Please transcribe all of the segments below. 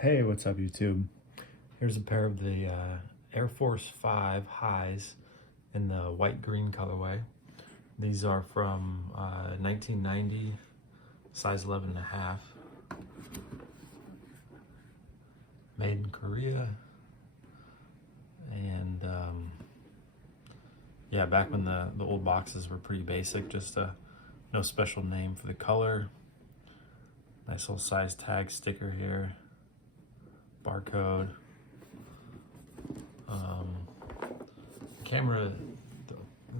Hey, what's up YouTube? Here's a pair of the Air Force 5 highs in the white green colorway. These are from 1990, size 11.5. Made in Korea. And yeah, back when the old boxes were pretty basic, just no special name for the color. Nice little size tag sticker here. Barcode. Camera,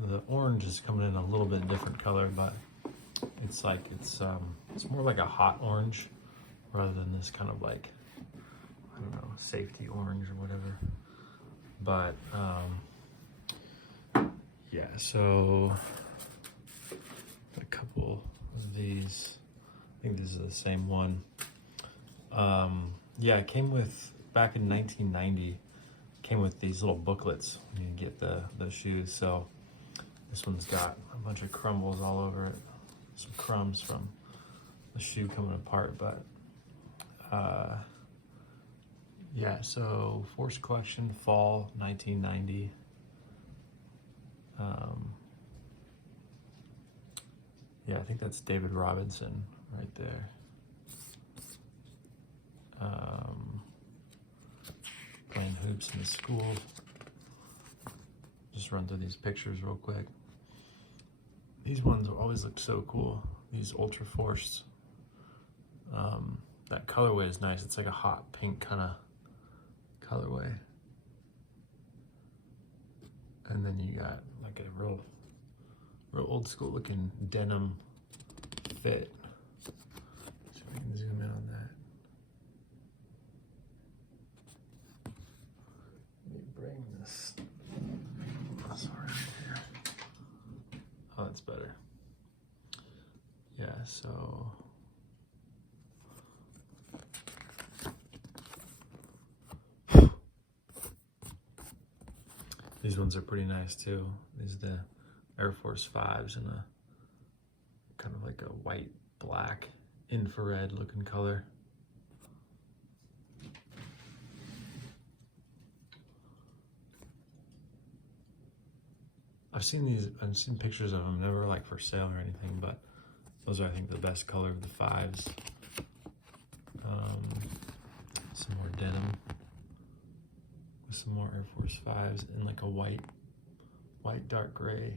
the orange is coming in a little bit different color, but it's more like a hot orange rather than this kind of like, I don't know, safety orange or whatever. But yeah, so a couple of these, I think this is the same one. Yeah, it came with, back in 1990, came with these little booklets when you get the shoes. So this one's got a bunch of crumbles all over it, some crumbs from the shoe coming apart. But yeah, so Force Collection Fall 1990. Yeah, I think that's David Robinson right there. Playing hoops in the school. Just run through these pictures real quick. These ones always look so cool. These Ultra Force. That colorway is nice. It's like a hot pink kind of colorway. And then you got like a real old school looking denim fit. So we can zoom in on that. Let me bring this. Sorry, here. Oh, that's better. Yeah, so these ones are pretty nice too. These are the Air Force 5s in a kind of like a white, black, infrared looking color. I've seen pictures of them, never like for sale or anything, but those are, I think, the best color of the 5s. Some more denim with some more Air Force 5s in like a white, dark gray,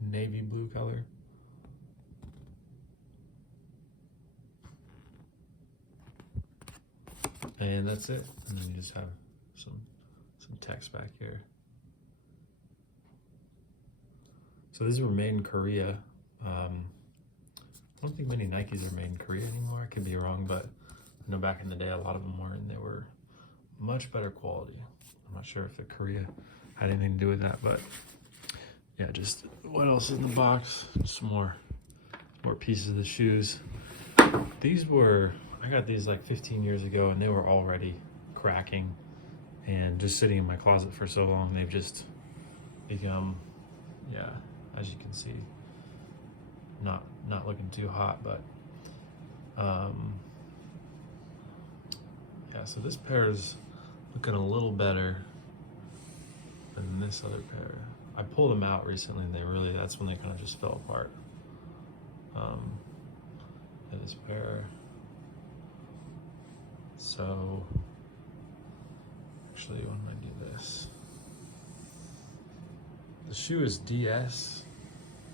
navy blue color. And that's it. And then you just have some text back here. So these were made in Korea. I don't think many Nikes are made in Korea anymore. I could be wrong, but I know back in the day a lot of them were, and they were much better quality. I'm not sure if the Korea had anything to do with that, but yeah, just what else is in the box? Some more pieces of the shoes. These were, I got these like 15 years ago, and they were already cracking and just sitting in my closet for so long. They've just become, yeah, as you can see, not looking too hot, but yeah, so this pair is looking a little better than this other pair. I pulled them out recently, and that's when they kind of just fell apart. This pair. So actually, when I do this, the shoe is DS,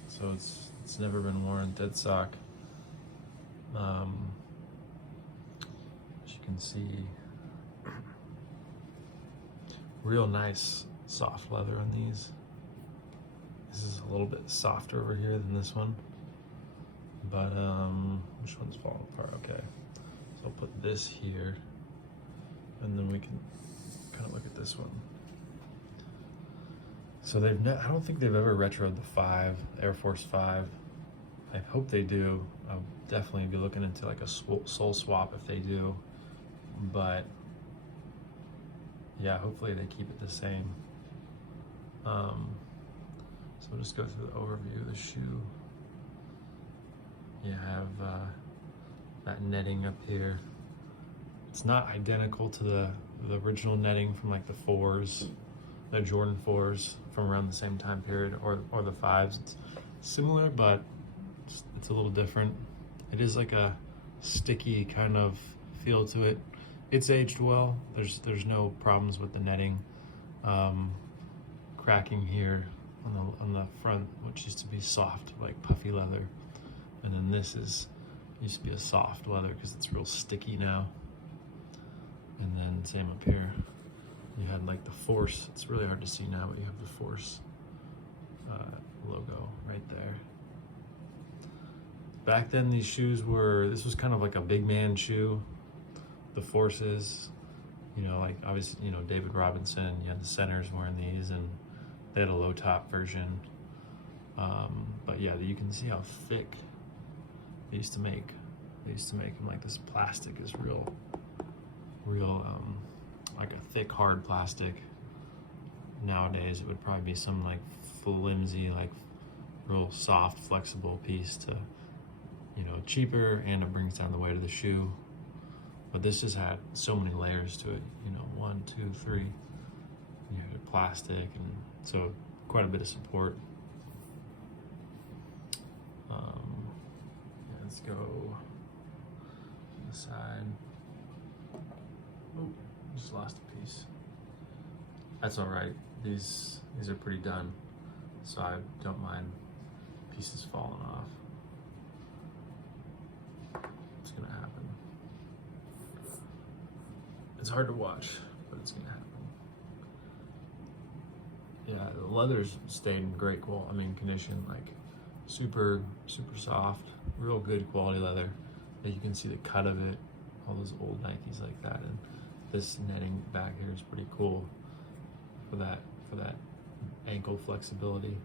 so it's never been worn, dead stock. As you can see, real nice soft leather on these. This is a little bit softer over here than this one, but which one's falling apart? Okay, so I'll put this here, and then we can kind of look at this one. So I don't think they've ever retroed the Air Force 5. I hope they do. I'll definitely be looking into like a sole swap if they do. But yeah, hopefully they keep it the same. So we'll just go through the overview of the shoe. You have that netting up here. It's not identical to the original netting from like the 4s, the Jordan 4s from around the same time period, or the 5s. It's similar, but it's a little different. It is like a sticky kind of feel to it. It's aged well. There's no problems with the netting. Cracking here on the front, which used to be soft, like puffy leather, and then this used to be a soft leather because it's real sticky now. And then same up here. You had like the Force. It's really hard to see now, but you have the Force logo right there. Back then, these shoes this was kind of like a big man shoe. The Forces, you know, like obviously, you know, David Robinson, you had the centers wearing these, and they had a low top version. But yeah, you can see how thick they used to make. They used to make them like this plastic is real, like a thick, hard plastic. Nowadays, it would probably be some like flimsy, like real soft, flexible piece to, you know, cheaper, and it brings down the weight of the shoe. But this just had so many layers to it, you know, 1, 2, 3. You had plastic, and so quite a bit of support. Yeah, let's go on the side. Oh, just lost a piece. That's all right. These are pretty done, so I don't mind pieces falling off. It's gonna happen. It's hard to watch, but it's gonna happen. Yeah, the leather's stayed in great condition, like super soft, real good quality leather. And you can see the cut of it, all those old Nikes like that, and this netting back here is pretty cool for that ankle flexibility.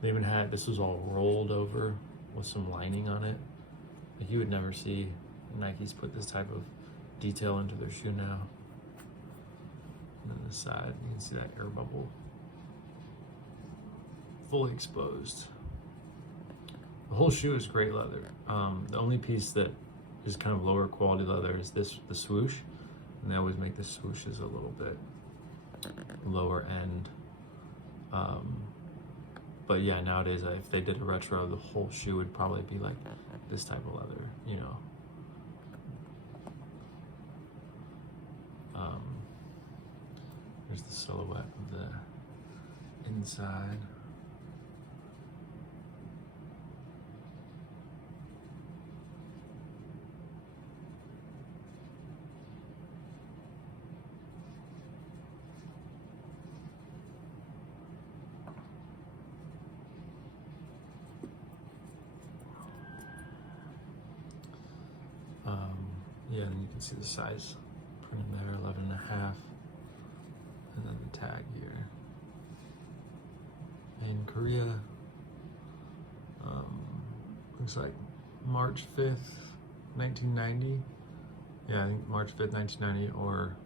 They even had, this was all rolled over with some lining on it. Like you would never see Nikes put this type of detail into their shoe now. And then the side, you can see that air bubble fully exposed. The whole shoe is great leather. The only piece that is kind of lower quality leather is the swoosh, and they always make the swooshes a little bit lower end. But yeah, nowadays if they did a retro, the whole shoe would probably be like this type of leather, you know. Here's the silhouette of the inside. Yeah, and you can see the size printed there, 11.5, and then the tag here. In Korea, looks like March 5th, 1990. Yeah, I think March 5th, 1990, or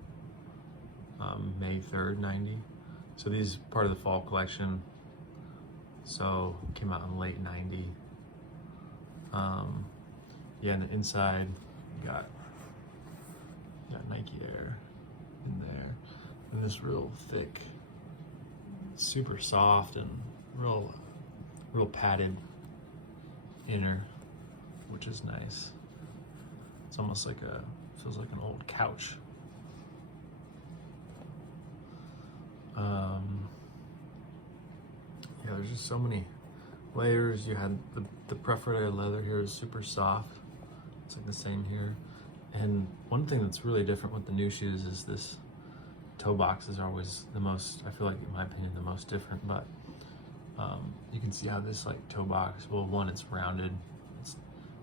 May 3rd, 90. So these are part of the fall collection. So came out in late 90. Yeah, and the inside, you got Nike Air in there, and this real thick, super soft and real padded inner, which is nice. It's almost like feels like an old couch. Yeah, there's just so many layers. You had the perforated leather here is super soft. It's like the same here. And one thing that's really different with the new shoes is this toe boxes are always the most, I feel like in my opinion, the most different, but you can see how this like toe box, well, one, it's rounded,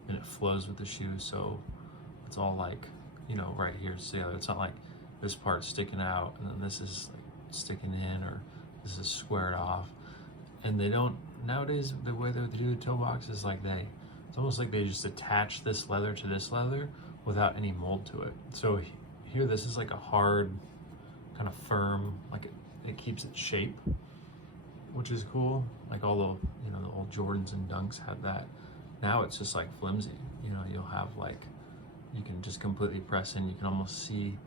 and it flows with the shoe, so it's all like, you know, right here together. It's not like this part's sticking out and then this is like sticking in, or this is squared off. And they don't, nowadays, the way they do the toe box is like it's almost like they just attach this leather to this leather without any mold to it. So here, this is like a hard, kind of firm, like it keeps its shape, which is cool. Like all the, you know, the old Jordans and Dunks had that. Now it's just like flimsy. You know, you'll have like, you can just completely press in. You can almost see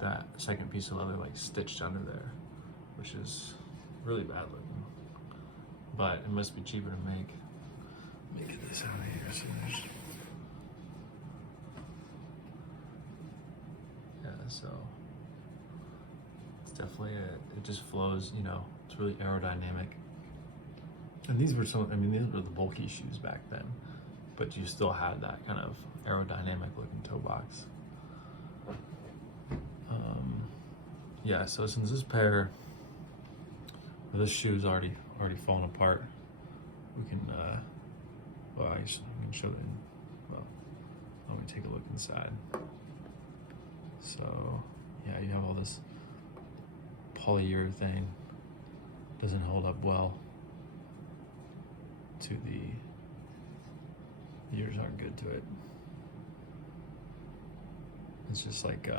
that second piece of leather like stitched under there, which is really bad looking. But it must be cheaper to make. Let me get this out of here. So there's, yeah, so it's definitely it just flows. You know, it's really aerodynamic. And these were some. I mean, these were the bulky shoes back then, but you still had that kind of aerodynamic looking toe box. Yeah, so since this pair, this shoe's already fallen apart, we can, well, I can show them. Well, let me take a look inside. So, yeah, you have all this polyurethane. Doesn't hold up well to the ears aren't good to it. It's just like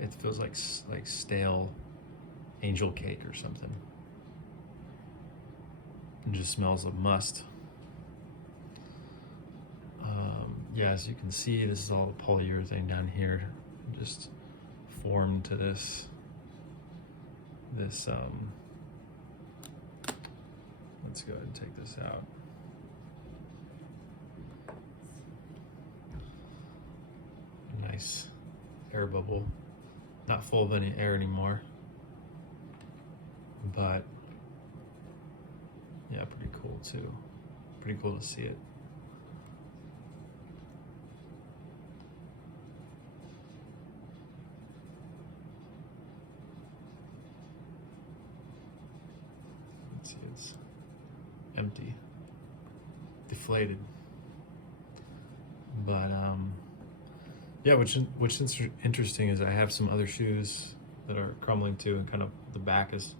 it feels like stale angel cake or something. It just smells of must. Yeah, as you can see, this is all polyurethane down here, just formed to this. Let's go ahead and take this out. Nice air bubble, not full of any air anymore, but yeah, pretty cool too. Pretty cool to see it. Let's see, it's empty, deflated, but yeah, what's interesting is I have some other shoes that are crumbling too, and kind of the back is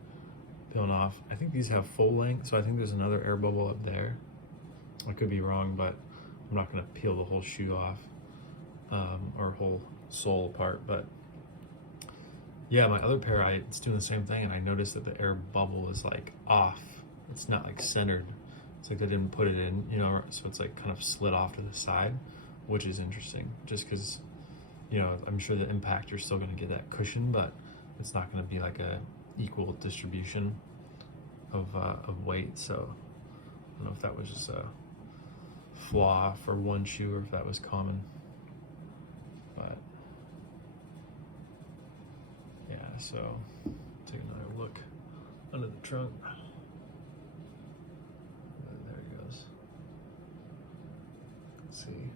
peeling off. I think these have full length, so I think there's another air bubble up there. I could be wrong, but I'm not going to peel the whole shoe off or whole sole apart. But yeah, my other pair, it's doing the same thing, and I noticed that the air bubble is like off. It's not like centered. It's like they didn't put it in, you know, so it's like kind of slid off to the side, which is interesting, just because, you know, I'm sure the impact, you're still going to get that cushion, but it's not going to be like a equal distribution of weight. So I don't know if that was just a flaw for one shoe or if that was common, but yeah, so take another look under the trunk. There it goes. Let's see.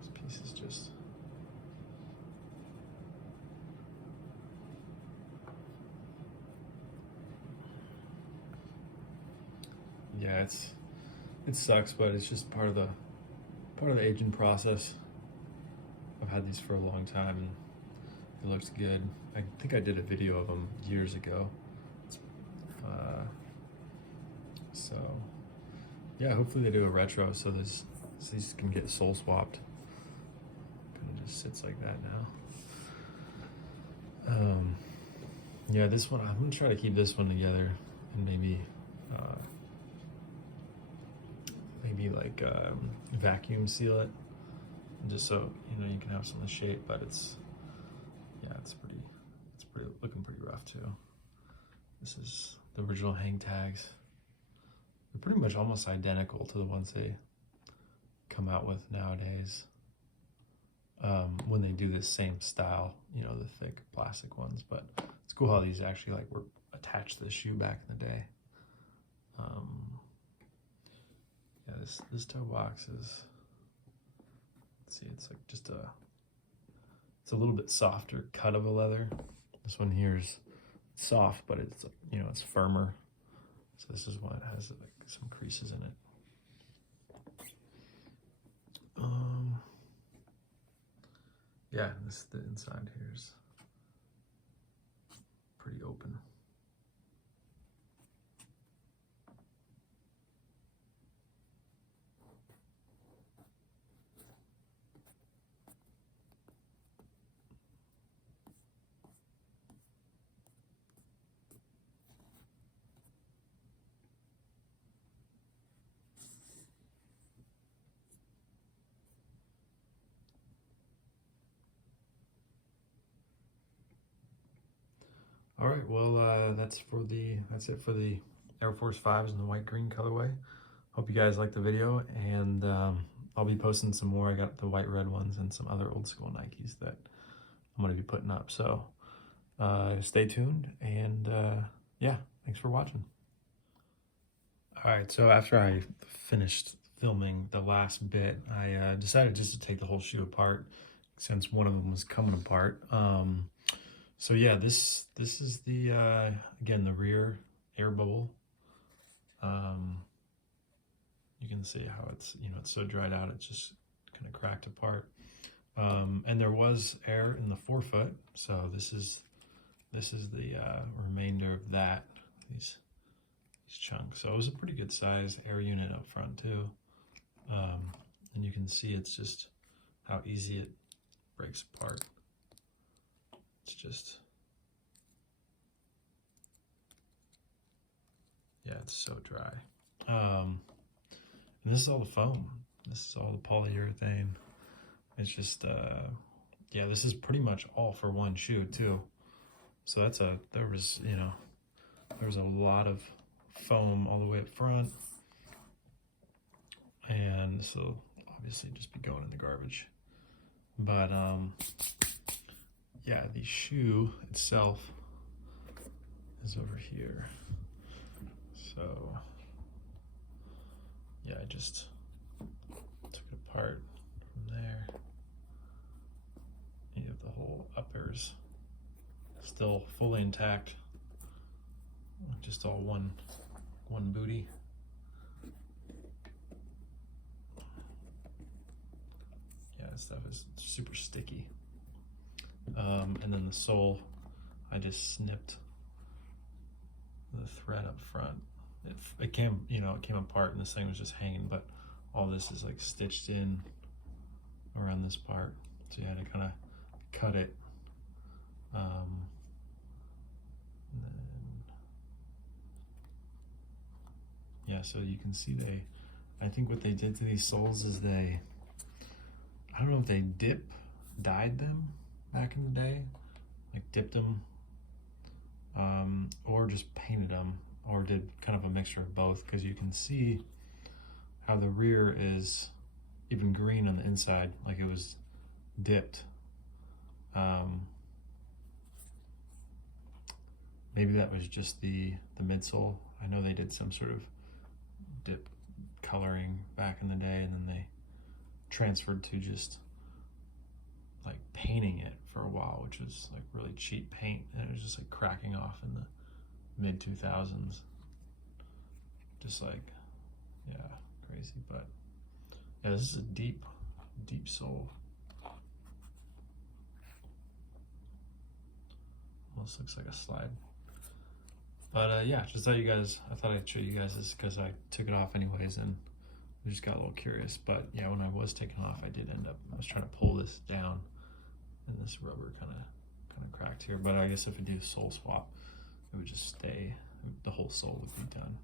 This piece is just yeah, it sucks, but it's just part of the aging process. I've had these for a long time, and it looks good. I think I did a video of them years ago. So yeah, hopefully they do a retro so these can get sole swapped. Kind of just sits like that now. Yeah, this one, I'm gonna try to keep this one together and maybe like vacuum seal it, just so you know you can have some of the shape. But it's looking pretty rough too. This is the original hang tags. They're pretty much almost identical to the ones they come out with nowadays when they do this same style, you know, the thick plastic ones. But it's cool how these actually like were attached to the shoe back in the day. Yeah, this toe box is, let's see, it's like just it's a little bit softer cut of a leather. This one here is soft, but it's, you know, it's firmer. So this is why it has like some creases in it. Yeah, the inside here is pretty open. All right, well, that's it for the Air Force 5s in the white green colorway. Hope you guys liked the video, and I'll be posting some more. I got the white red ones and some other old school Nikes that I'm going to be putting up. So stay tuned, and yeah, thanks for watching. All right, so after I finished filming the last bit, I decided just to take the whole shoe apart since one of them was coming apart. So yeah, this is the again, the rear air bubble. You can see how it's, it's so dried out, it's just kind of cracked apart. And there was air in the forefoot, so this is the remainder of that, these chunks. So it was a pretty good size air unit up front too. And you can see it's just how easy it breaks apart. It's just, yeah, it's so dry. And this is all the foam. This is all the polyurethane. It's just, yeah, this is pretty much all for one shoe too. So there was a lot of foam all the way up front. And this will obviously just be going in the garbage. But, yeah, the shoe itself is over here. So, yeah, I just took it apart from there. You have the whole uppers still fully intact, just all one booty. Yeah, this stuff is super sticky. And then the sole, I just snipped the thread up front. It came apart, and this thing was just hanging, but all this is like stitched in around this part. So you had to kind of cut it. And then, yeah, so you can see I think what they did to these soles is I don't know if they dyed them back in the day, like dipped them, or just painted them, or did kind of a mixture of both, because you can see how the rear is even green on the inside, like it was dipped. Maybe that was just the midsole. I know they did some sort of dip coloring back in the day, and then they transferred to just like painting it for a while, which was like really cheap paint, and it was just like cracking off in the mid 2000s. Just like, yeah, crazy. But yeah, this is a deep sole. Almost looks like a slide. But yeah, I thought I'd show you guys this because I took it off anyways, and I just got a little curious. But yeah, when I was taking off, I was trying to pull this down, and this rubber kind of cracked here. But I guess if I do a sole swap, it would just stay, the whole sole would be done.